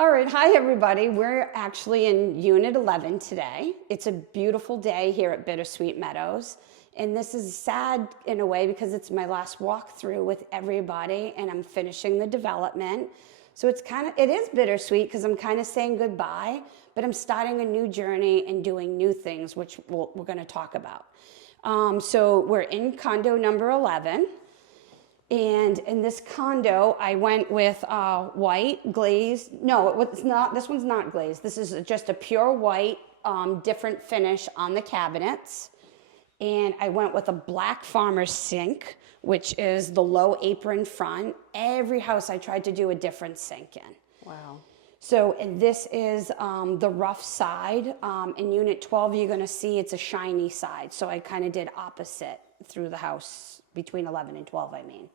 All right, hi everybody. We're actually in Unit 11 today. It's a beautiful day here at Bittersweet Meadows. And this is sad in a way because it's my last walkthrough with everybody and I'm finishing the development. So it is bittersweet because I'm kind of saying goodbye, but I'm starting a new journey and doing new things, which we're going to talk about. So we're in condo number 11. And in this condo, I went with white glazed. No, it's not. This one's not glazed. This is just a pure white, different finish on the cabinets. And I went with a black farmer's sink, which is the low apron front. Every house I tried to do a different sink in. Wow. So, and this is the rough side. In Unit 12, you're going to see it's a shiny side. So I kind of did opposite through the house, between 11 and 12, I mean.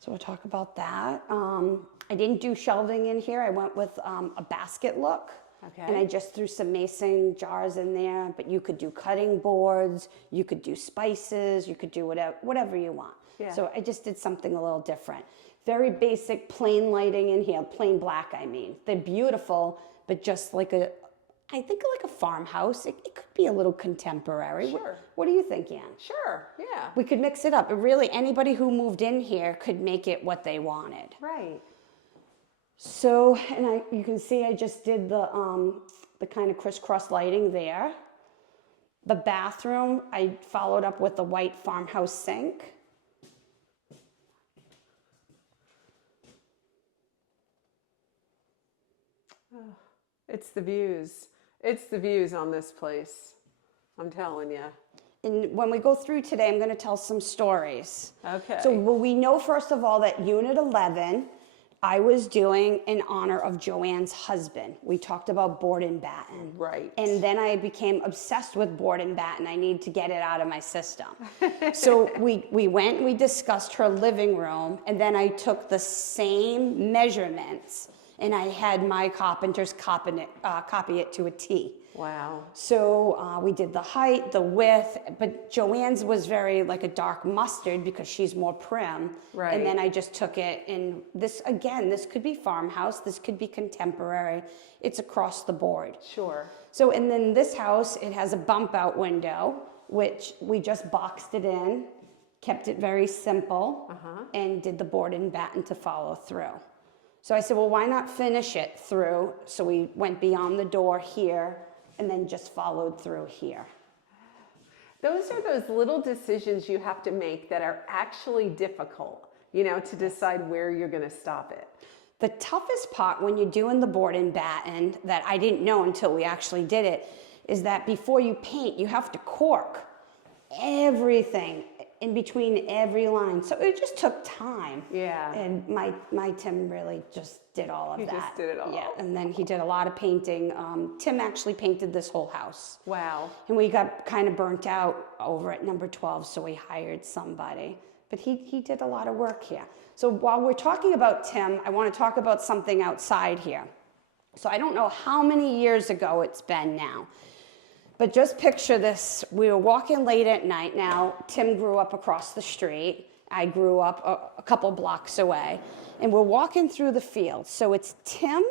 So we'll talk about that. I didn't do shelving in here. I went with a basket look. Okay. And I just threw some mason jars in there, but you could do cutting boards, you could do spices, you could do whatever you want. Yeah. So I just did something a little different. Very basic, plain lighting in here, plain black, I mean. They're beautiful, but just like I think like a farmhouse. It could be a little contemporary. Sure. What do you think, Ann? Sure, yeah. We could mix it up. But really, anybody who moved in here could make it what they wanted. Right. So, and you can see I just did the kind of crisscross lighting there. The bathroom, I followed up with the white farmhouse sink. Oh, it's the views. It's the views on this place. I'm telling you. And when we go through today, I'm going to tell some stories. Okay. So we know, first of all, that Unit 11, I was doing in honor of Joanne's husband. We talked about board and batten. Right. And then I became obsessed with board and batten. I need to get it out of my system. So we went and we discussed her living room, and then I took the same measurements, and I had my carpenters copy it to a T. Wow. So we did the height, the width, but Joanne's was very like a dark mustard because she's more prim. Right. And then I just took it, and this could be farmhouse, this could be contemporary. It's across the board. Sure. So, and then this house, it has a bump out window, which we just boxed it in, kept it very simple, and did the board and batten to follow through. So I said, well, why not finish it through? So we went beyond the door here, and then just followed through here. Those are those little decisions you have to make that are actually difficult, to decide where you're going to stop it. The toughest part when you're doing the board and batten, that I didn't know until we actually did it, is that before you paint, you have to cork everything in between every line. So it just took time. Yeah. And my Tim really just did all of that. He just did it all. Yeah, and then he did a lot of painting. Tim actually painted this whole house. Wow. And we got kind of burnt out over at number 12, so we hired somebody. But he did a lot of work here. So while we're talking about Tim, I want to talk about something outside here. So I don't know how many years ago it's been now, but just picture this. We were walking late at night. Now, Tim grew up across the street. I grew up a couple blocks away. And we're walking through the field. So it's Tim,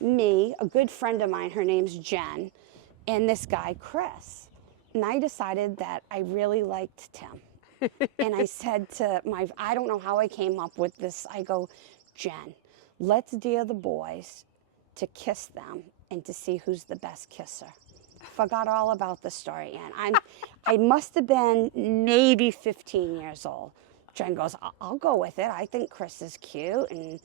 me, a good friend of mine, her name's Jen, and this guy, Chris. And I decided that I really liked Tim. And I said to I don't know how I came up with this. I go, Jen, let's dare the boys to kiss them and to see who's the best kisser. Forgot all about the story, and I must have been maybe 15 years old. Jen goes, I'll go with it. I think Chris is cute. And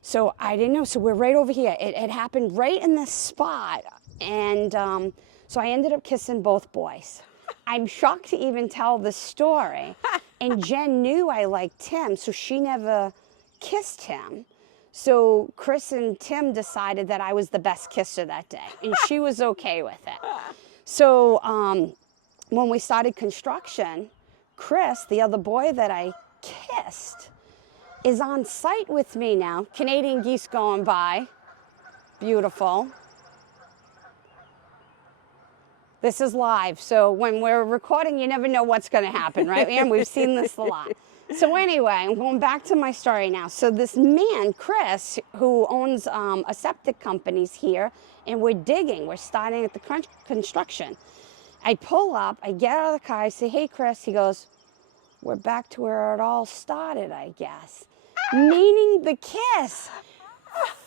so I didn't know. So we're right over here. It happened right in this spot. And so I ended up kissing both boys. I'm shocked to even tell the story. And Jen knew I liked Tim, so she never kissed him. So Chris and Tim decided that I was the best kisser that day, and she was okay with it. So when we started construction, Chris, the other boy that I kissed, is on site with me now. Canadian geese going by. Beautiful. This is live, so when we're recording, you never know what's going to happen, right? And we've seen this a lot. So anyway, I'm going back to my story now. So this man, Chris, who owns a septic company's here, and we're digging. We're starting at the construction. I pull up, I get out of the car, I say, hey, Chris. He goes, we're back to where it all started, I guess. Meaning the kiss.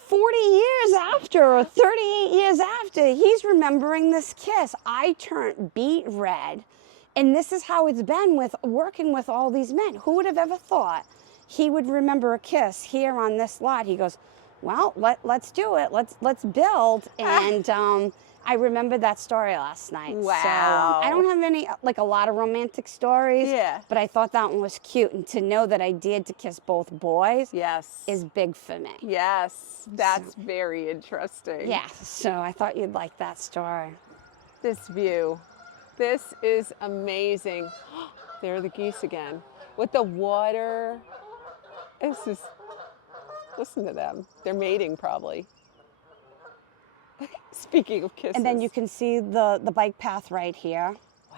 40 years after, or 38 years after, he's remembering this kiss. I turned beet red. And this is how it's been with working with all these men. Who would have ever thought he would remember a kiss here on this lot? He goes, well, let's do it. Let's build. And I remembered that story last night. Wow. So I don't have any, like a lot of romantic stories. Yeah. But I thought that one was cute. And to know that I dared to kiss both boys Yes. is big for me. Yes, that's very interesting. Yeah, so I thought you'd like that story. This view. This is amazing. There are the geese again. With the water. This is, listen to them. They're mating probably. Speaking of kisses. And then you can see the bike path right here. Wow.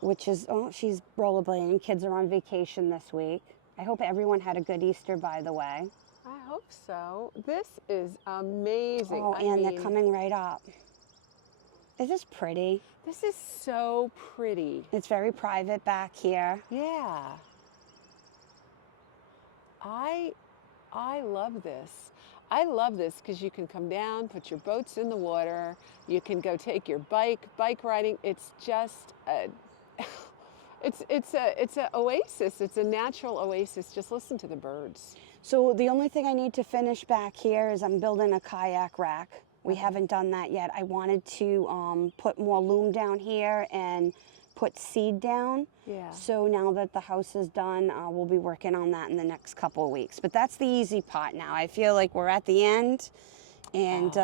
Which is, oh, she's rollerblading. Kids are on vacation this week. I hope everyone had a good Easter, by the way. I hope so. This is amazing. Oh, and they're coming right up. Is this pretty? This is so pretty. It's very private back here. Yeah. I love this. I love this because you can come down, put your boats in the water. You can go take your bike riding. It's just it's a oasis. It's a natural oasis. Just listen to the birds. So the only thing I need to finish back here is I'm building a kayak rack. We haven't done that yet. I wanted to put more loom down here and put seed down. Yeah. So now that the house is done, we'll be working on that in the next couple of weeks. But that's the easy part now. I feel like we're at the end, and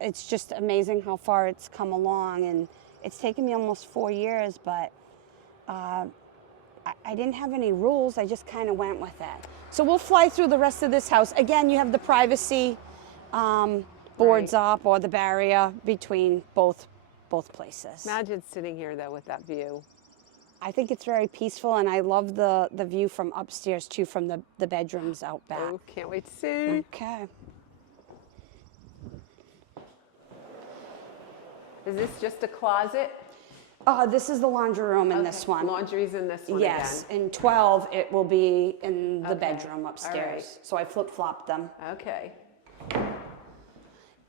it's just amazing how far it's come along. And it's taken me almost 4 years, but I didn't have any rules. I just kind of went with it. So we'll fly through the rest of this house. Again, you have the privacy boards up, or the barrier between both places. Imagine sitting here though with that view. I think it's very peaceful, and I love the view from upstairs too, from the bedrooms out back. Oh, can't wait to see. Okay. Is this just a closet? This is the laundry room in this one. Laundry's in this one Yes, again. in 12 it will be in the Okay. bedroom upstairs. All right. So I flip-flopped them. Okay.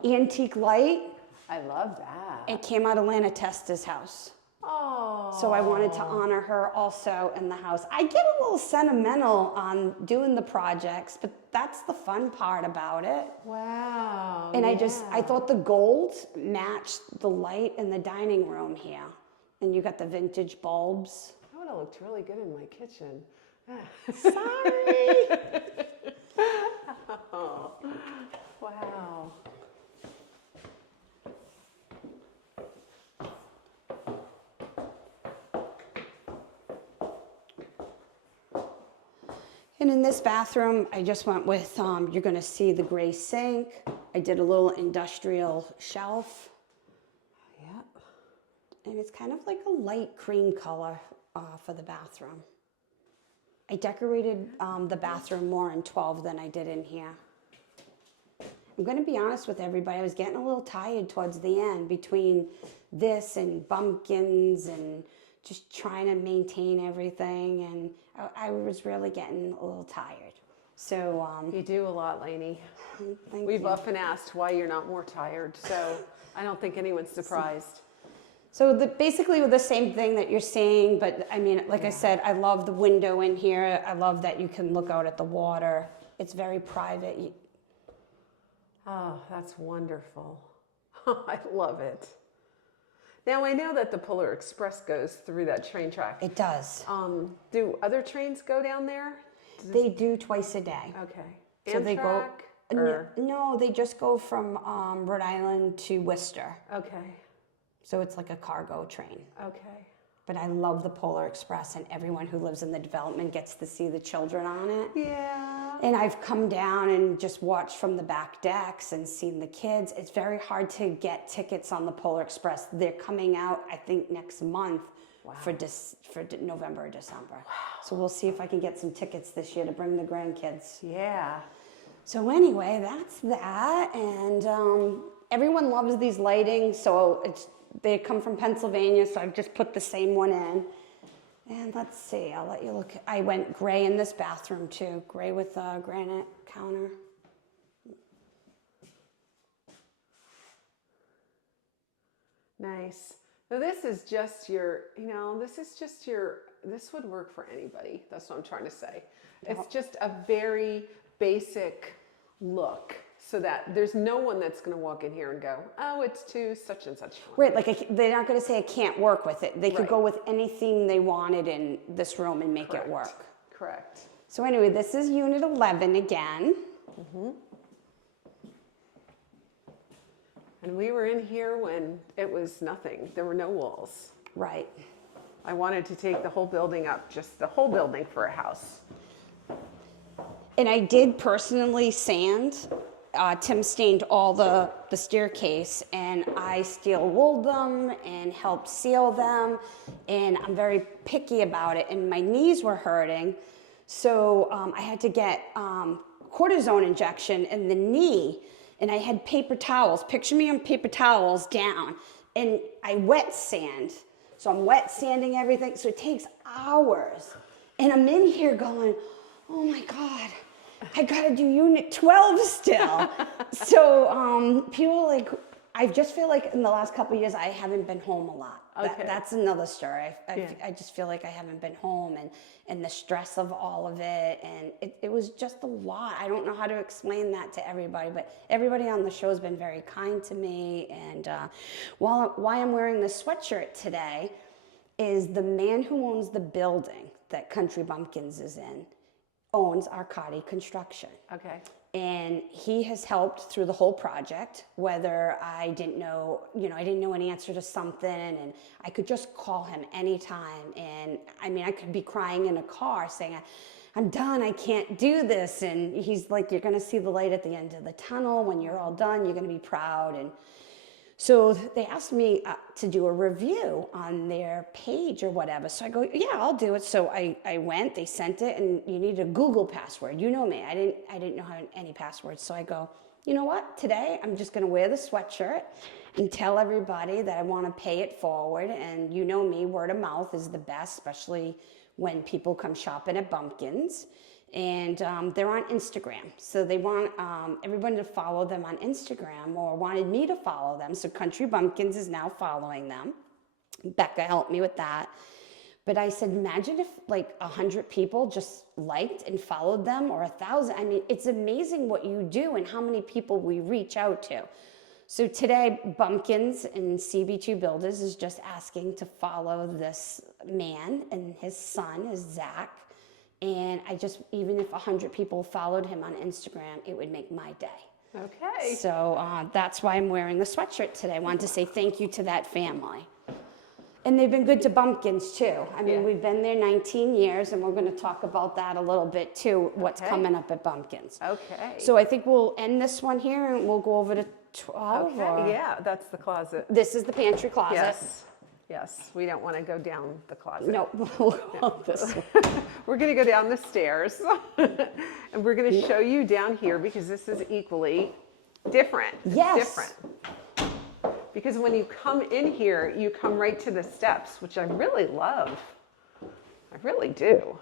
Antique light. I love that. It came out of Lana Testa's house. Oh. So I wanted to honor her also in the house. I get a little sentimental on doing the projects, but that's the fun part about it. Wow. And I thought the gold matched the light in the dining room here. And you got the vintage bulbs. That would have looked really good in my kitchen. Sorry. Oh. Wow. And in this bathroom, I just went with, you're gonna see the gray sink. I did a little industrial shelf. Yep. And it's kind of like a light cream color for the bathroom. I decorated the bathroom more in 12 than I did in here. I'm gonna be honest with everybody, I was getting a little tired towards the end between this and bumpkins and just trying to maintain everything, and I was really getting a little tired. So You do a lot, Lainey. thank We've you. often asked why you're not more tired, so I don't think anyone's surprised. So basically the same thing that you're seeing, but I mean, like I said, I love the window in here. I love that you can look out at the water. It's very private. Oh, that's wonderful. I love it. Now I know that the Polar Express goes through that train track. It does. Do other trains go down there? They do twice a day. Okay. So they go. Amtrak, or- No, they just go from Rhode Island to Worcester. Okay. So it's like a cargo train. Okay. But I love the Polar Express, and everyone who lives in the development gets to see the children on it. Yeah. And I've come down and just watched from the back decks and seen the kids. It's very hard to get tickets on the Polar Express. They're coming out, I think, next month for November or December. So we'll see if I can get some tickets this year to bring the grandkids. Yeah. So anyway, that's that, and everyone loves these lighting. So they come from Pennsylvania, so I've just put the same one in. And let's see, I'll let you look. I went gray in this bathroom too, gray with a granite counter. Nice. So this is just your, this would work for anybody. That's what I'm trying to say. It's just a very basic look so that there's no one that's going to walk in here and go, oh, it's too such and such. Right, like they're not going to say I can't work with it. They could go with any theme they wanted in this room and make it work. Correct. So anyway, this is unit 11 again. Mm-hmm. And we were in here when it was nothing. There were no walls. Right. I wanted to take the whole building up, just the whole building for a house. And I did personally sand. Tim stained all the staircase, and I steel wooled them and helped seal them. And I'm very picky about it, and my knees were hurting. So I had to get cortisone injection in the knee. And I had paper towels, picture me on paper towels down, and I wet sand. So I'm wet sanding everything, so it takes hours. And I'm in here going, oh my God, I gotta do unit 12 still. So people like, I just feel like in the last couple of years, I haven't been home a lot. Okay. That's another story. I just feel like I haven't been home, and the stress of all of it, and it was just a lot. I don't know how to explain that to everybody, but everybody on the show has been very kind to me. And why I'm wearing this sweatshirt today is the man who owns the building that Country Bumpkins is in owns Arcadi Construction. Okay. And he has helped through the whole project, whether I didn't know an answer to something, and I could just call him anytime. And I mean, I could be crying in a car saying, I'm done, I can't do this. And he's like, you're gonna see the light at the end of the tunnel. When you're all done, you're gonna be proud. And so they asked me to do a review on their page or whatever. So I go, yeah, I'll do it. So I went, they sent it, and you need a Google password. You know me, I didn't know how any passwords. So I go, you know what? Today I'm just gonna wear the sweatshirt and tell everybody that I wanna pay it forward. And you know me, word of mouth is the best, especially when people come shopping at Bumpkins. And they're on Instagram. So they want everyone to follow them on Instagram, or wanted me to follow them. So Country Bumpkins is now following them. Becca helped me with that. But I said, imagine if like 100 people just liked and followed them, or 1,000. I mean, it's amazing what you do and how many people we reach out to. So today, Bumpkins and CB2 Builders is just asking to follow this man, and his son is Zach. And even if 100 people followed him on Instagram, it would make my day. Okay. So that's why I'm wearing the sweatshirt today. I wanted to say thank you to that family. And they've been good to Bumpkins too. I mean, we've been there 19 years, and we're going to talk about that a little bit too, what's coming up at Bumpkins. Okay. So I think we'll end this one here, and we'll go over to 12. Okay, yeah, that's the closet. This is the pantry closet. Yes, we don't want to go down the closet. No, we'll go this way. We're going to go down the stairs, and we're going to show you down here, because this is equally different. Yes. Different. Because when you come in here, you come right to the steps, which I really love. I really do.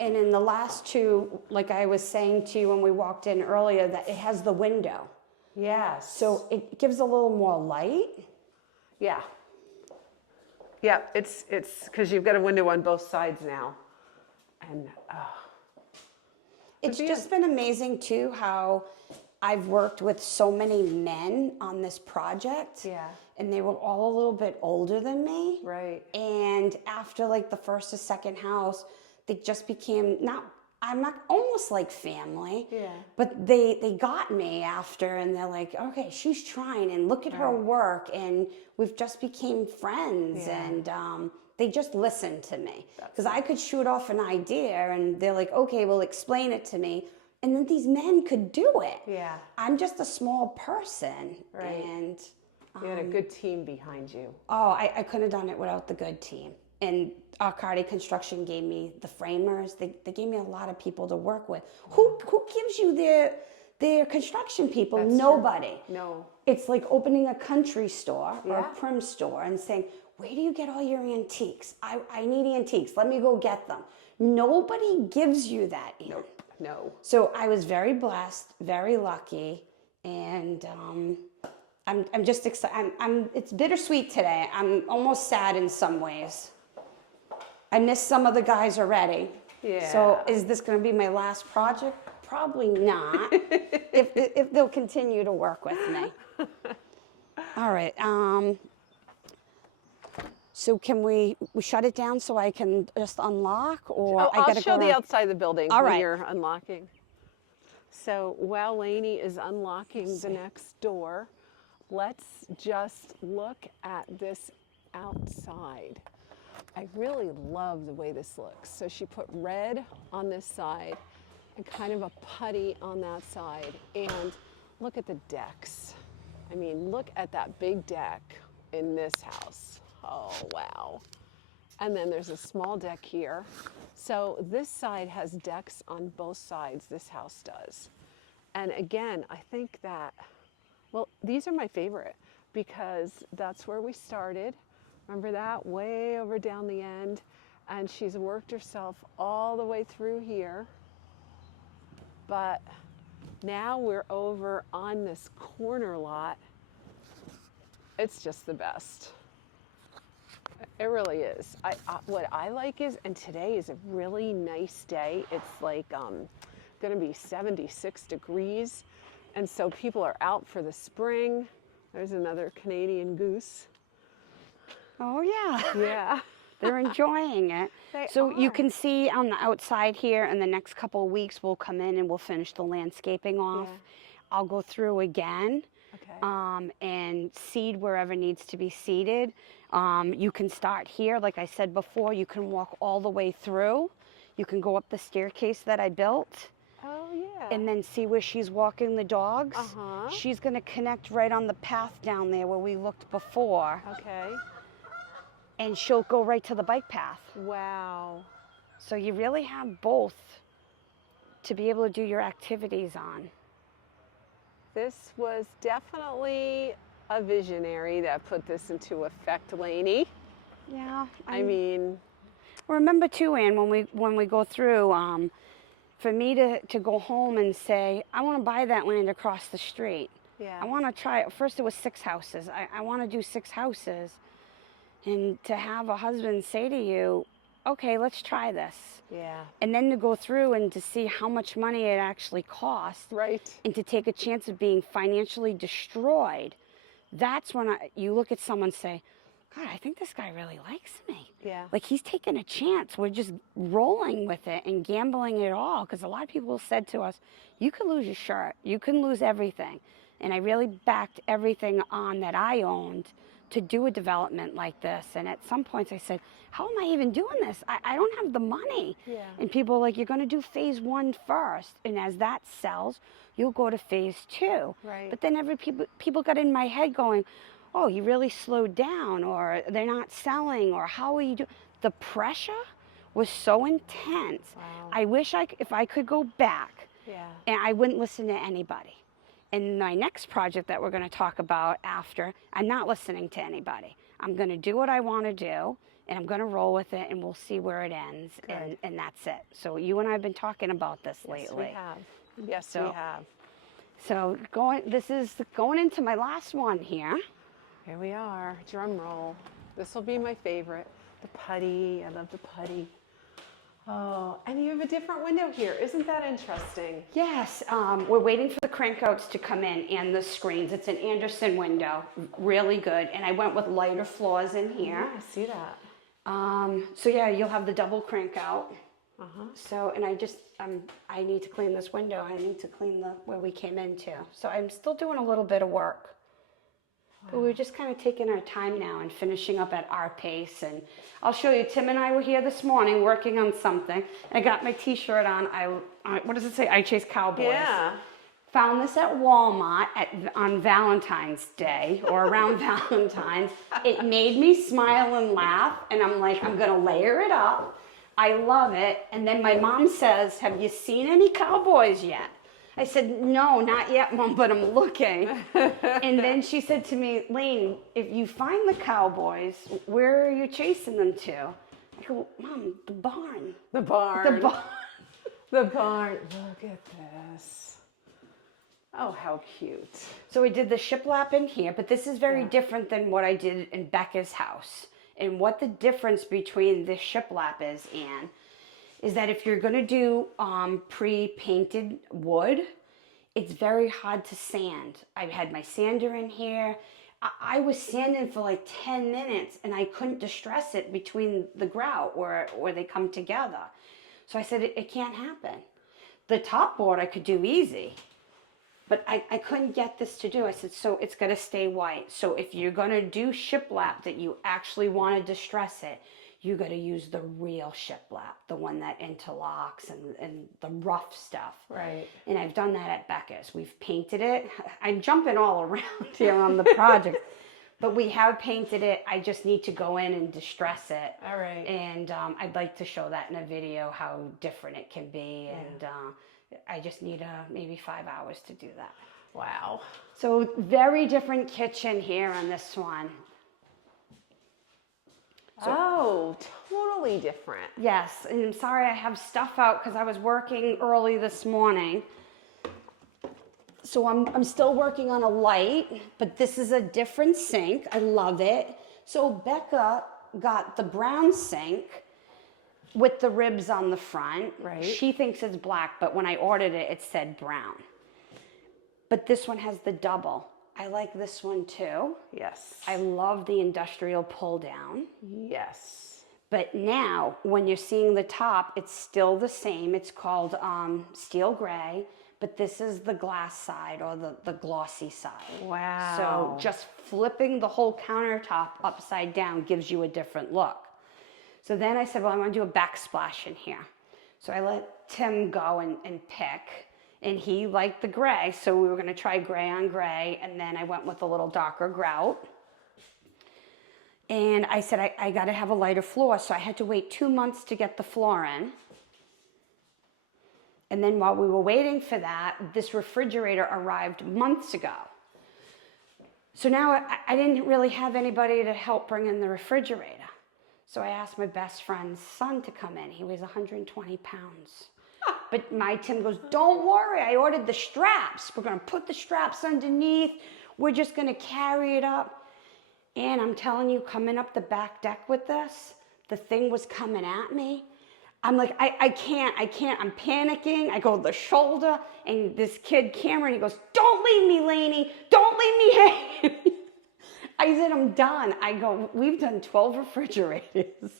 And in the last two, like I was saying to you when we walked in earlier, that it has the window. Yes. So it gives a little more light. Yeah. Yeah, it's because you've got a window on both sides now. And it's just been amazing too how I've worked with so many men on this project. Yeah. And they were all a little bit older than me. Right. And after like the first or second house, they just became almost like family. Yeah. But they got me after, and they're like, okay, she's trying, and look at her work, and we've just became friends. Yeah. And they just listened to me, because I could shoot off an idea, and they're like, okay, well, explain it to me. And then these men could do it. Yeah. I'm just a small person. Right. And you had a good team behind you. oh, I couldn't have done it without the good team. And Arcadi Construction gave me the framers. They gave me a lot of people to work with. Who gives you their construction people? That's Nobody. true. No. It's like opening a country store or Yeah. a prim store and saying, where do you get all your antiques? I need antiques. Let me go get them. Nobody gives you that, Ian. No. So I was very blessed, very lucky, and I'm just excited. It's bittersweet today. I'm almost sad in some ways. I miss some of the guys already. Yeah. So is this going to be my last project? Probably not. if they'll continue to work with me. All right. So can we shut it down so I can just unlock, or Oh, I I'll gotta show go the around? outside of the building All when right. you're unlocking. So while Lainey is unlocking the next door, let's just look at this outside. I really love the way this looks. So she put red on this side and kind of a putty on that side. And look at the decks. I mean, look at that big deck in this house. Oh, wow. And then there's a small deck here. So this side has decks on both sides, this house does. And again, I think that, well, these are my favorite because that's where we started. Remember that? Way over down the end. And she's worked herself all the way through here. But now we're over on this corner lot. It's just the best. It really is. What I like is, and today is a really nice day. It's like going to be 76 degrees. And so people are out for the spring. There's another Canadian goose. Oh yeah. Yeah. They're enjoying it. So you can see on the outside here, in the next couple of weeks, we'll come in and we'll finish the landscaping off. Yeah. I'll go through again. Okay. And seed wherever needs to be seeded. You can start here, like I said before, you can walk all the way through. You can go up the staircase that I built. Oh, yeah. And then see where she's walking the dogs. Uh-huh. She's going to connect right on the path down there where we looked before. Okay. And she'll go right to the bike path. Wow. So you really have both to be able to do your activities on. This was definitely a visionary that put this into effect, Lainey. Yeah. I mean, remember too, Ann, when we go through, for me to go home and say, I want to buy that land across the street. yeah. I want to try it. First it was 6 houses. I want to do 6 houses. And to have a husband say to you, okay, let's try this. Yeah. And then to go through and to see how much money it actually costs. Right. And to take a chance of being financially destroyed. That's when you look at someone and say, God, I think this guy really likes me. Yeah. Like he's taking a chance. We're just rolling with it and gambling it all. Because a lot of people said to us, you could lose your shirt. You can lose everything. And I really backed everything on that I owned to do a development like this. And at some points I said, how am I even doing this? I don't have the money. Yeah. And people are like, you're going to do phase 1 first. And as that sells, you'll go to phase 2. Right. But then people got in my head going, oh, you really slowed down, or they're not selling, or how are you doing? The pressure was so intense. Wow. I wish if I could go back, Yeah. and I wouldn't listen to anybody. And my next project that we're going to talk about after, I'm not listening to anybody. I'm going to do what I want to do, and I'm going to roll with it, and we'll see where it ends, and that's it. So you and I have been talking about this lately. Yes, we have. Yes, So- we have. So this is going into my last one here. Here we are. Drum roll. This will be my favorite. The putty. I love the putty. Oh, and you have a different window here. Isn't that interesting? Yes, we're waiting for the crankouts to come in and the screens. It's an Anderson window, really good. And I went with lighter floors in here. Yeah, I see that. So yeah, you'll have the double crankout. Uh-huh. So, and I need to clean this window. I need to clean where we came into. So I'm still doing a little bit of work. But we're just kind of taking our time now and finishing up at our pace. And I'll show you, Tim and I were here this morning working on something. I got my t-shirt on. What does it say? I Chase Cowboys. Yeah. Found this at Walmart on Valentine's Day or around Valentine's. It made me smile and laugh, and I'm like, I'm gonna layer it up. I love it. And then my mom says, have you seen any cowboys yet? I said, no, not yet, Mom, but I'm looking. And then she said to me, Lane, if you find the cowboys, where are you chasing them to? I go, Mom, the barn. The barn. The barn. The barn. Look at this. Oh, how cute. So we did the shiplap in here, but this is very different than what I did in Becca's house. And what the difference between this shiplap is, Anne, is that if you're going to do pre-painted wood, it's very hard to sand. I had my sander in here. I was sanding for like 10 minutes and I couldn't distress it between the grout where they come together. So I said, it can't happen. The top board I could do easy, but I couldn't get this to do. I said, so it's got to stay white. So if you're going to do shiplap that you actually want to distress it, you got to use the real shiplap, the one that interlocks and the rough stuff. Right. And I've done that at Becca's. We've painted it. I'm jumping all around here on the project, but we have painted it. I just need to go in and distress it. All right. And I'd like to show that in a video, how different it can be. Yeah. And I just need maybe 5 hours to do that. Wow. So very different kitchen here on this one. Oh, totally different. Yes, and I'm sorry I have stuff out because I was working early this morning. So I'm still working on a light, but this is a different sink. I love it. So Becca got the brown sink with the ribs on the front. Right. She thinks it's black, but when I ordered it, it said brown. But this one has the double. I like this one too. Yes. I love the industrial pull down. Yes. But now, when you're seeing the top, it's still the same. It's called steel gray, but this is the glass side or the glossy side. Wow. So just flipping the whole countertop upside down gives you a different look. So then I said, well, I want to do a backsplash in here. So I let Tim go and pick. And he liked the gray, so we were going to try gray on gray, and then I went with a little darker grout. And I said, I got to have a lighter floor, so I had to wait 2 months to get the floor in. And then while we were waiting for that, this refrigerator arrived months ago. So now I didn't really have anybody to help bring in the refrigerator. So I asked my best friend's son to come in. He weighs 120 pounds. But my Tim goes, don't worry, I ordered the straps. We're going to put the straps underneath. We're just going to carry it up. And I'm telling you, coming up the back deck with this, the thing was coming at me. I'm like, I can't. I'm panicking. I go to the shoulder, and this kid, Cameron, he goes, don't leave me, Lainey. Don't leave me hanging. I said, I'm done. I go, we've done 12 refrigerators.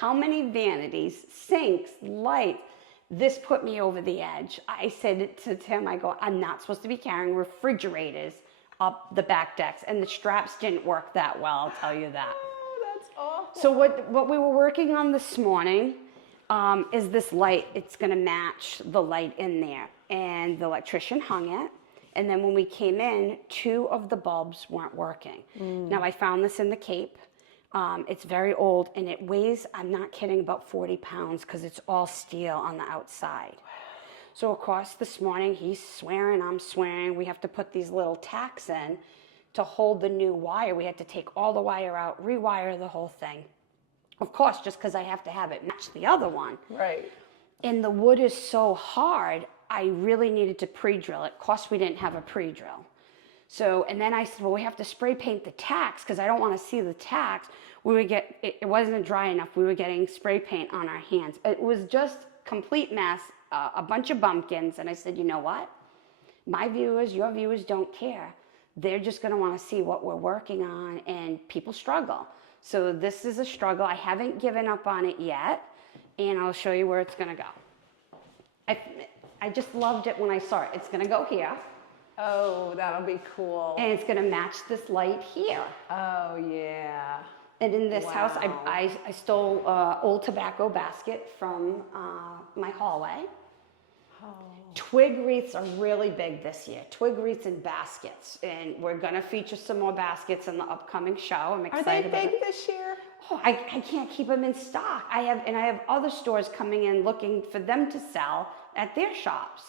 How many vanities, sinks, lights? This put me over the edge. I said to Tim, I go, I'm not supposed to be carrying refrigerators up the back decks. And the straps didn't work that well, I'll tell you that. Oh, that's awful. So what we were working on this morning is this light. It's going to match the light in there. And the electrician hung it. And then when we came in, 2 of the bulbs weren't working. Now, I found this in the Cape. It's very old, and it weighs, I'm not kidding, about 40 pounds because it's all steel on the outside. So, of course, this morning, he's swearing, I'm swearing. We have to put these little tacks in to hold the new wire. We had to take all the wire out, rewire the whole thing. Of course, just because I have to have it match the other one. Right. And the wood is so hard, I really needed to pre-drill it. Of course, we didn't have a pre-drill. So, and then I said, well, we have to spray paint the tacks because I don't want to see the tacks. It wasn't dry enough. We were getting spray paint on our hands. It was just complete mess, a bunch of bumpkins. And I said, you know what? My viewers, your viewers don't care. They're just going to want to see what we're working on, and people struggle. So this is a struggle. I haven't given up on it yet, and I'll show you where it's going to go. I just loved it when I saw it. It's going to go here. Oh, that'll be cool. And it's going to match this light here. Oh, yeah. And in this house, I stole an old tobacco basket from my hallway. Oh. Twig wreaths are really big this year. Twig wreaths and baskets. And we're going to feature some more baskets in the upcoming show. I'm Are excited they about big it. this year? Oh, I can't keep them in stock. I have other stores coming in looking for them to sell at their shops.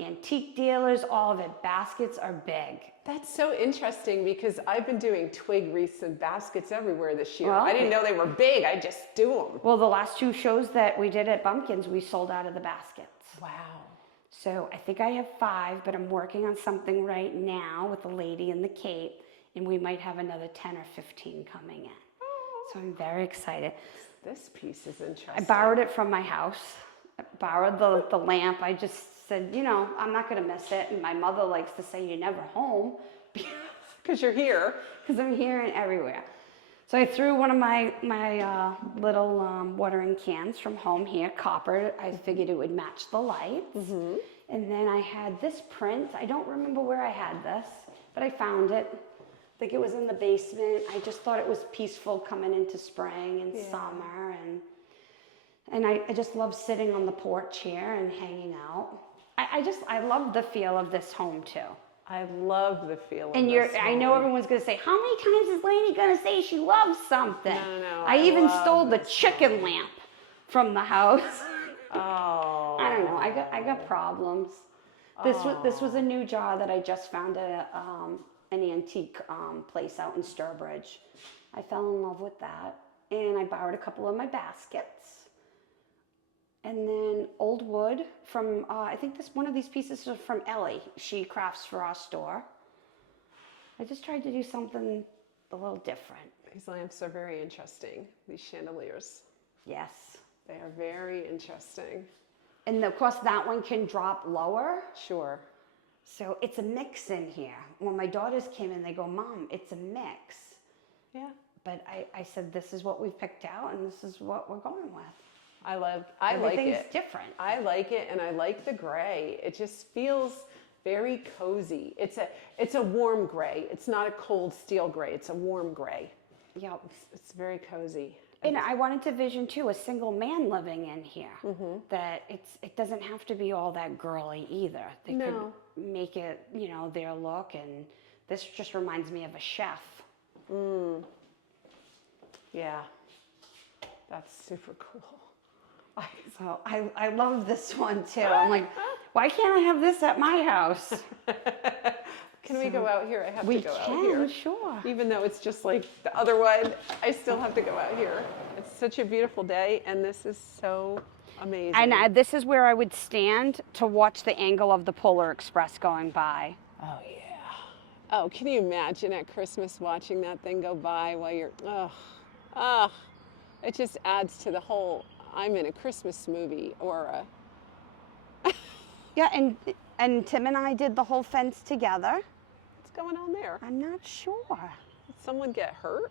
Antique dealers, all of it. Baskets are big. That's so interesting because I've been doing twig wreaths and baskets everywhere this year. Well, I didn't know they were big. I just do them. Well, the last 2 shows that we did at Bumpkins, we sold out of the baskets. Wow. So I think I have 5, but I'm working on something right now with the lady in the Cape, and we might have another 10 or 15 coming in. So I'm very excited. This piece is interesting. I borrowed it from my house. I borrowed the lamp. I just said, you know, I'm not going to miss it. And my mother likes to say, you're never home. Because you're here. Because I'm here and everywhere. So I threw one of my little watering cans from home here, copper. I figured it would match the lights. Mm-hmm. And then I had this print. I don't remember where I had this, but I found it. I think it was in the basement. I just thought it was peaceful coming into spring and summer. And I just love sitting on the porch here and hanging out. I love the feel of this home too. I love the feel of And this I know home. everyone's going to say, how many times is Lainey going to say she loves something? No, I even love stole the this chicken lamp from the house. Oh. I don't know. I got problems. This was a new jar that I just found at an antique place out in Sturbridge. I fell in love with that, and I borrowed a couple of my baskets. And then old wood from I think one of these pieces is from Ellie. She crafts for our store. I just tried to do something a little different. These lamps are very interesting. These chandeliers. Yes. They are very interesting. And of course that one can drop lower. Sure. So it's a mix in here. When my daughters came in, they go, Mom, it's a mix. Yeah. But I said, this is what we've picked out and this is what we're going with. I like Everything's it. different. I like it, and I like the gray. It just feels very cozy. It's a warm gray. It's not a cold steel gray. It's a warm gray. Yep. It's very cozy. And I wanted to vision too a single man living in here. Mm-hmm. That it doesn't have to be all that girly either. They could make it, their look. And this just reminds me of a chef. Yeah, that's super cool. So I love this one too. I'm like, why can't I have this at my house? Can we go out here? I have to go out here. We can, sure. Even though it's just like the other one, I still have to go out here. It's such a beautiful day, and this is so amazing. And this is where I would stand to watch the angle of the Polar Express going by. Oh, yeah. Oh, can you imagine at Christmas watching that thing go by while you're, it just adds to the whole, I'm in a Christmas movie aura. Yeah, and Tim and I did the whole fence together. What's going on there? I'm not sure. Did someone get hurt?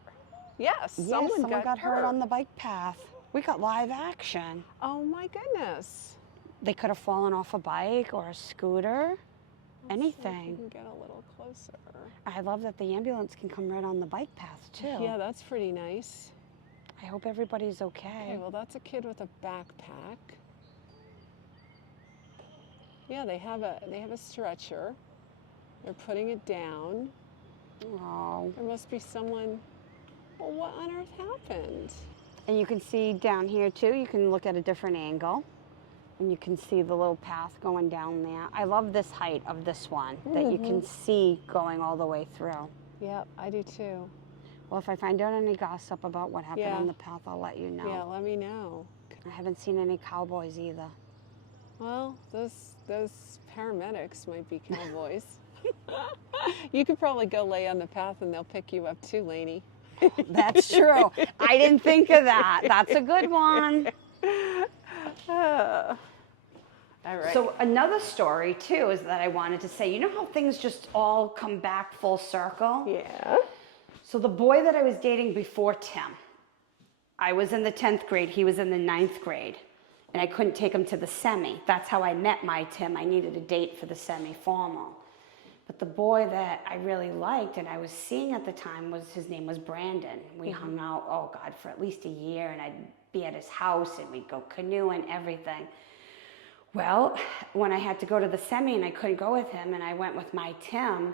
Yes, Someone got hurt on the bike path. We got live action. Oh my goodness. They could have fallen off a bike or a scooter, anything. You can get a little closer. I love that the ambulance can come right on the bike path too. Yeah, that's pretty nice. I hope everybody's okay. Okay, well that's a kid with a backpack. Yeah, they have a stretcher. They're putting it down. Oh. There must be someone. Well, what on earth happened? And you can see down here too, you can look at a different angle. And you can see the little path going down there. I love this height of this one, that you can see going all the way through. Yep, I do too. Well, if I find out any gossip about what happened on the path, I'll let you know. Yeah, let me know. I haven't seen any cowboys either. Well, those paramedics might be cowboys. You could probably go lay on the path and they'll pick you up too, Lainey. That's true. I didn't think of that. That's a good one. All right. So another story too is that I wanted to say, you know how things just all come back full circle? Yeah. So the boy that I was dating before Tim, I was in the 10th grade, he was in the 9th grade, and I couldn't take him to the semi. That's how I met my Tim. I needed a date for the semi-formal. But the boy that I really liked and I was seeing at the time his name was Brandon. We hung out, for at least a year, and I'd be at his house and we'd go canoeing, everything. Well, when I had to go to the semi and I couldn't go with him and I went with my Tim,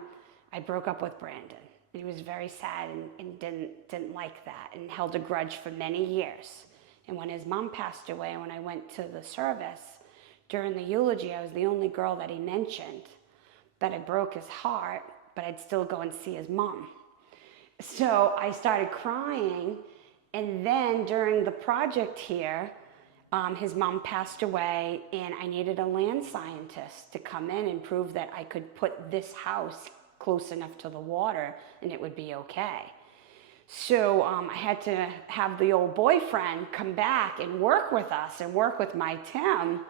I broke up with Brandon. He was very sad and didn't like that and held a grudge for many years. And when his mom passed away and when I went to the service, during the eulogy, I was the only girl that he mentioned that it broke his heart, but I'd still go and see his mom. So I started crying, and then during the project here, his mom passed away, and I needed a land scientist to come in and prove that I could put this house close enough to the water and it would be okay. So I had to have the old boyfriend come back and work with us and work with my Tim.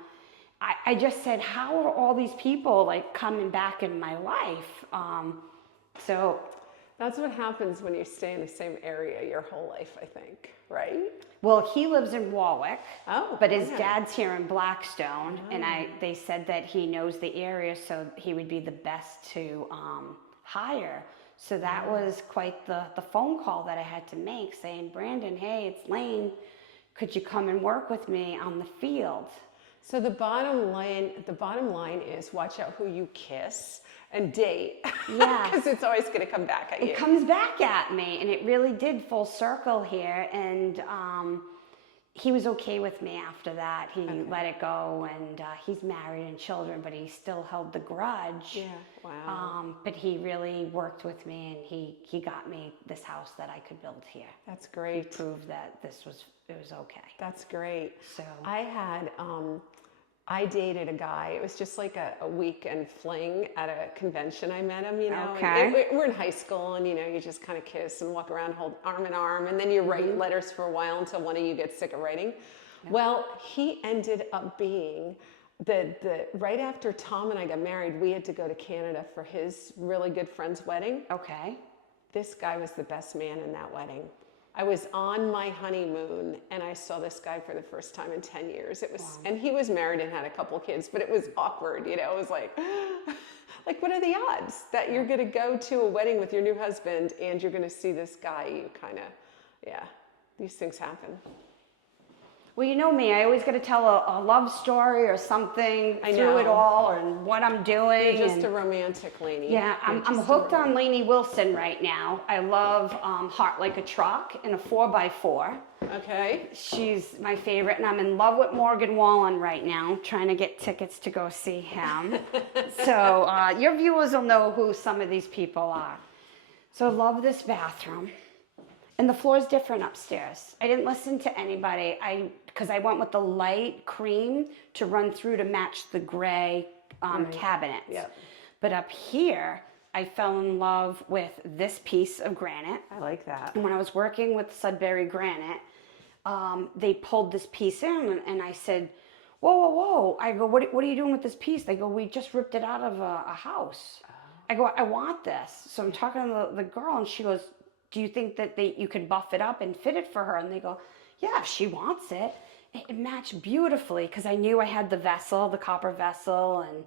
I just said, how are all these people like coming back in my life? So That's what happens when you stay in the same area your whole life, I think, right? well, he lives in Warwick, but his okay. dad's here in Blackstone, and they said that he knows the area, so he would be the best to hire. So that was quite the phone call that I had to make, saying, Brandon, hey, it's Lane. Could you come and work with me on the field? So the bottom line is watch out who you kiss and date. Yeah. Because it's always going to come back at you. It comes back at me, and it really did full circle here. And he was okay with me after that. He let it go, and he's married and children, but he still held the grudge. Yeah, wow. But he really worked with me, and he got me this house that I could build here. That's He great. proved that it was okay. That's great. So I dated a guy. It was just like a weekend fling at a convention. I met him, you know. Okay. And we're in high school, and you know, you just kind of kiss and walk around, hold arm in arm, and then you write letters for a while until one of you gets sick of writing. Yep. Well, he ended up being the right after Tom and I got married, we had to go to Canada for his really good friend's wedding. Okay. This guy was the best man in that wedding. I was on my honeymoon and I saw this guy for the first time in 10 years. It was, and he was married and had a couple kids, but it was awkward, you know. It was like what are the odds that you're going to go to a wedding with your new husband and you're going to see this guy? You kind of, yeah, these things happen. Well, you know me, I always got to tell a love story or something through it all, or what I'm doing. You're just a romantic, Lainey. Yeah, I'm hooked on Lainey Wilson right now. I love Heart Like a Truck in a 4x4. Okay. She's my favorite, and I'm in love with Morgan Wallen right now, trying to get tickets to go see him. So your viewers will know who some of these people are. So love this bathroom. And the floor is different upstairs. I didn't listen to anybody because I went with the light cream to run through to match the gray cabinets. Yep. But up here, I fell in love with this piece of granite. I like that. And when I was working with Sudbury Granite, they pulled this piece in, and I said, whoa, whoa, whoa. I go, what are you doing with this piece? They go, we just ripped it out of a house. I go, I want this. So I'm talking to the girl, and she goes, do you think that you could buff it up and fit it for her? And they go, yeah, if she wants it. It matched beautifully because I knew I had the vessel, the copper vessel, and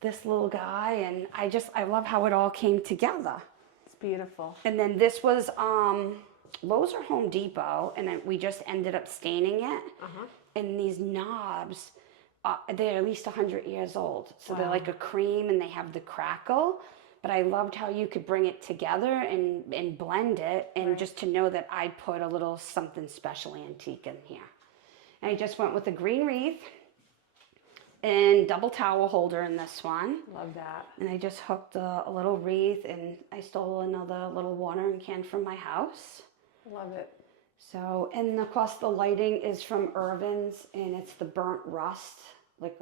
this little guy. And I love how it all came together. It's beautiful. And then this was Lowe's or Home Depot, and we just ended up staining it. And these knobs, they're at least 100 years old. So they're like a cream, and they have the crackle. But I loved how you could bring it together and blend it, and just to know that I put a little something special antique in here. And I just went with a green wreath and double towel holder in this one. Love that. And I just hooked a little wreath, and I stole another little watering can from my house. Love it. So, and of course the lighting is from Irvin's, and it's the burnt rust, like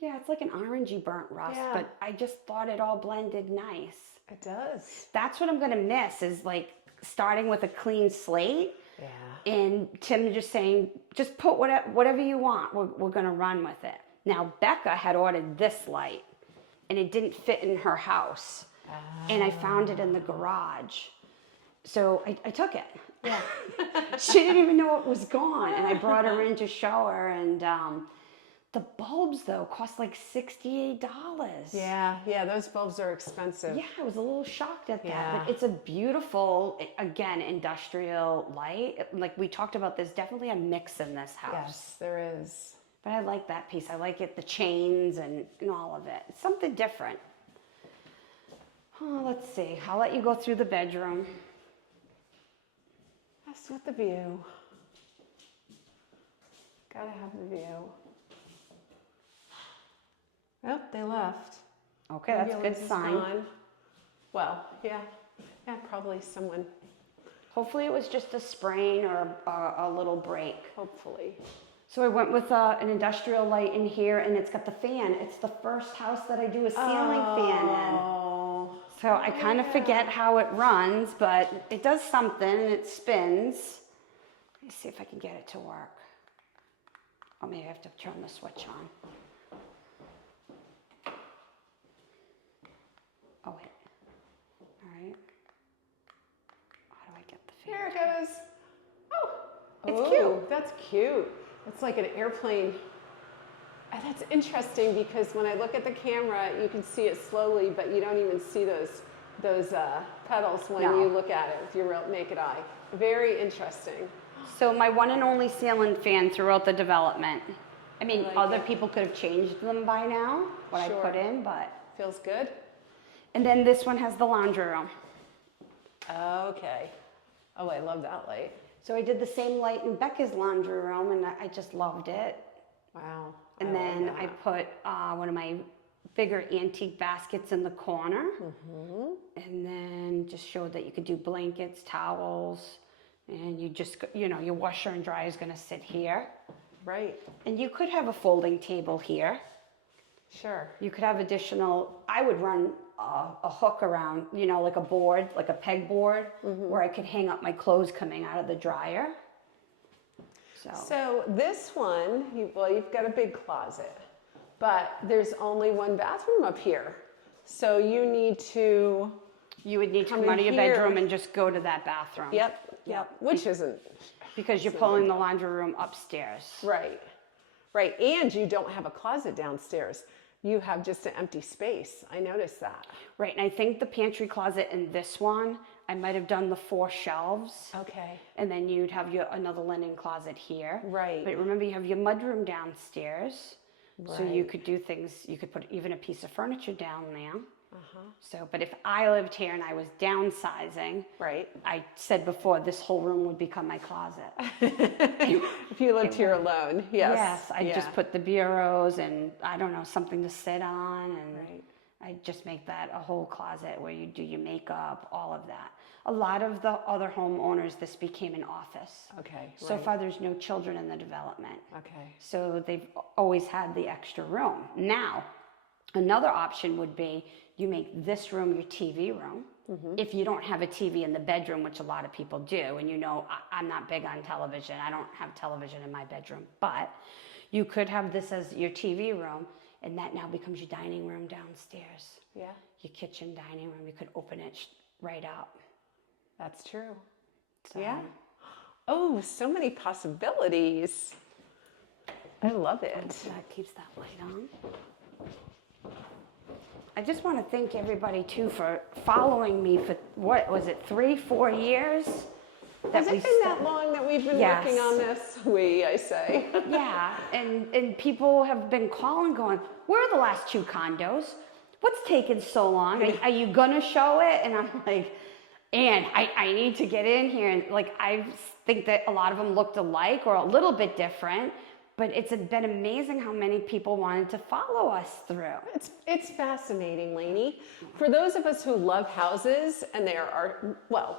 yeah, it's like an orangey burnt rust, but I just thought it all blended nice. It does. That's what I'm going to miss, is like starting with a clean slate. Yeah. And Tim just saying, just put whatever you want. We're going to run with it. Now, Becca had ordered this light, and it didn't fit in her house. And I found it in the garage. So I took it. Yeah. She didn't even know it was gone. And I brought her in to show her, and the bulbs, though, cost like $68. Yeah, those bulbs are expensive. Yeah, I was a little shocked at that. But it's a beautiful, again, industrial light. Like we talked about, there's definitely a mix in this house. Yes, there is. But I like that piece. I like it, the chains and all of it. It's something different. Oh, let's see. I'll let you go through the bedroom. That's with the view. Gotta have the view. Oh, they left. Okay, that's a good Ambulance is sign. gone. Well, yeah, probably someone, Hopefully it was just a sprain or a little break. hopefully. So I went with an industrial light in here, and it's got the fan. It's the first house that I do a ceiling fan in. Oh, So I kind of forget how it runs, but it does something, and it spins. Let me see if I can get it to work. Oh, maybe I have to turn the switch on. Oh, wait. All right. How do I get the fan? there it goes. Oh, It's cute. That's cute. It's like an airplane. And that's interesting because when I look at the camera, you can see it slowly, but you don't even see those pedals when No. you look at it with your naked eye. Very interesting. So my one and only ceiling fan throughout the development. I mean, like other it. people could have changed them by now, what Sure. I put in, but. Feels good? And then this one has the laundry room. Okay. Oh, I love that light. So I did the same light in Becca's laundry room, and I just loved it. Wow. And then I put one of my bigger antique baskets in the corner. And then just showed that you could do blankets, towels, and you just, your washer and dryer is going to sit here. Right. And you could have a folding table here. Sure. You could have additional, I would run a hook around, like a board, like a peg board, where I could hang up my clothes coming out of the dryer. So this one, you've got a big closet, but there's only one bathroom up here. So you need to... You would need to Come come out of in your here. bedroom and just go to that bathroom. Yep. Which isn't... Because you're pulling the laundry room upstairs. Right. Right. And you don't have a closet downstairs. You have just an empty space. I noticed that. Right, and I think the pantry closet in this one, I might have done the 4 shelves. Okay. And then you'd have another linen closet here. Right. But remember, you have your mudroom downstairs. So you Right. could do things, you could put even a piece of furniture down there. So, but if I lived here and I was downsizing, Right. I said before, this whole room would become my closet. If you lived here alone, yes. Yes, I'd just put the bureaus and, I don't know, something to sit on, and Right. I'd just make that a whole closet where you do your makeup, all of that. A lot of the other homeowners, this became an office. Okay. So right. far, there's no children in the development. Okay. So they've always had the extra room. Now, another option would be you make this room your TV room. If you don't have a TV in the bedroom, which a lot of people do, and I'm not big on television. I don't have television in my bedroom, but you could have this as your TV room, and that now becomes your dining room downstairs. Yeah, Your kitchen dining room, you could open it right up. that's true. So, Yeah. Oh, so many possibilities. I love it. That keeps that light on. I just want to thank everybody too for following me for, what was it, 3-4 years? Has it been that long that we've been Yes. working on this? I say. Yeah, and people have been calling going, where are the last 2 condos? What's taking so long? Are you gonna show it? And I'm like, and I need to get in here. And like, I think that a lot of them looked alike or a little bit different, but it's been amazing how many people wanted to follow us through. It's fascinating, Lainey. For those of us who love houses, and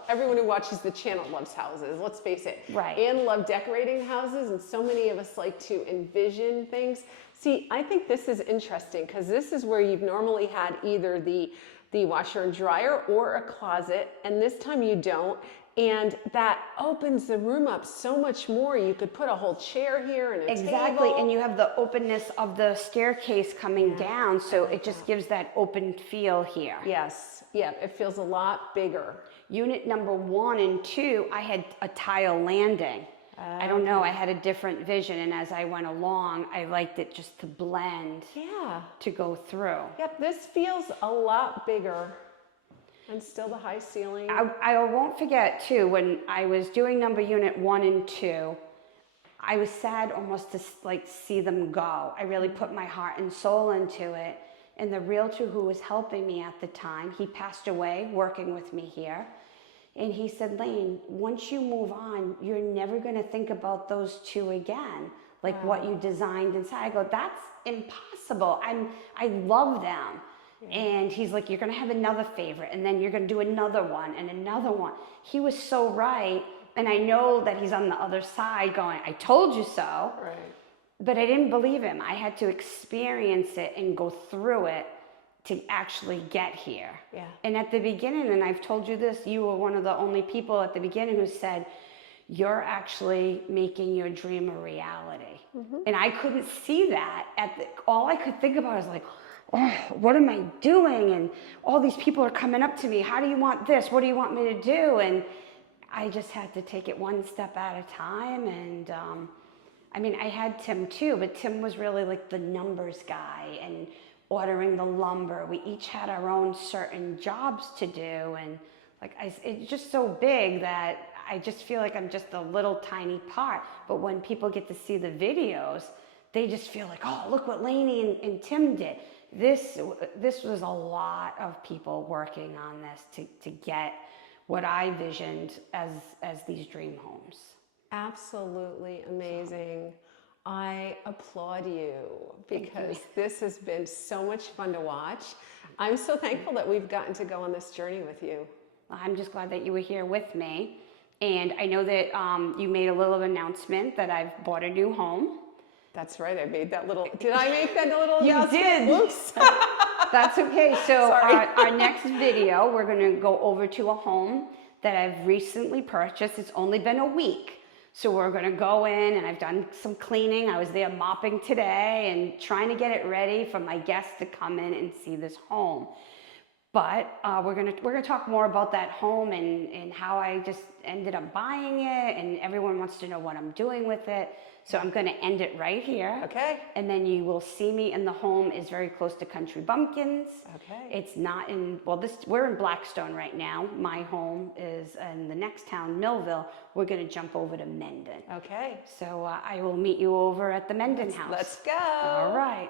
everyone who watches the channel loves houses, let's face it. Right. And love decorating houses, and so many of us like to envision things. See, I think this is interesting because this is where you've normally had either the washer and dryer or a closet, and this time you don't. And that opens the room up so much more. You could put a whole chair here and a Exactly, table. and you have the openness of the staircase coming down, so it just gives that open feel here. Yes, yeah, it feels a lot bigger. Unit number 1 and 2, I had a tile landing. I don't know, I had a different vision, and as I went along, I liked it just to blend, to go through. Yep, this feels a lot bigger. And still the high ceiling. I won't forget too, when I was doing unit 1 and 2, I was sad almost to like see them go. I really put my heart and soul into it. And the realtor who was helping me at the time, he passed away working with me here. And he said, Lane, once you move on, you're never going to think about those two again, like what you designed inside. I go, that's impossible. I love them. Yeah. And he's like, you're going to have another favorite, and then you're going to do another one and another one. He was so right. And I know that he's on the other side going, I told you so. Right. But I didn't believe him. I had to experience it and go through it to actually get here. Yeah. And at the beginning, and I've told you this, you were one of the only people at the beginning who said, you're actually making your dream a reality. Mm-hmm. And I couldn't see that. All I could think about was like, oh, what am I doing? And all these people are coming up to me. How do you want this? What do you want me to do? And I just had to take it one step at a time. And I had Tim too, but Tim was really like the numbers guy and ordering the lumber. We each had our own certain jobs to do. And it's just so big that I just feel like I'm just a little tiny part. But when people get to see the videos, they just feel like, oh, look what Lainey and Tim did. This was a lot of people working on this to get what I visioned as these dream homes. Absolutely amazing. I applaud you because this has been so much fun to watch. I'm so thankful that we've gotten to go on this journey with you. I'm just glad that you were here with me. And I know that you made a little announcement that I've bought a new home. That's right. I made that little. Did I make that little you announcement? Did. Oops. That's okay. So our next video, we're going to go over to a home that I've recently purchased. It's only been a week. So we're going to go in, and I've done some cleaning. I was there mopping today and trying to get it ready for my guests to come in and see this home. But we're gonna talk more about that home and how I just ended up buying it, and everyone wants to know what I'm doing with it. So I'm gonna end it right here. Okay. And then you will see me, and the home is very close to Country Bumpkins. Okay. It's not in, we're in Blackstone right now. My home is in the next town, Millville. We're gonna jump over to Mendon. Okay. So I will meet you over at the Mendon house. Let's go. All right.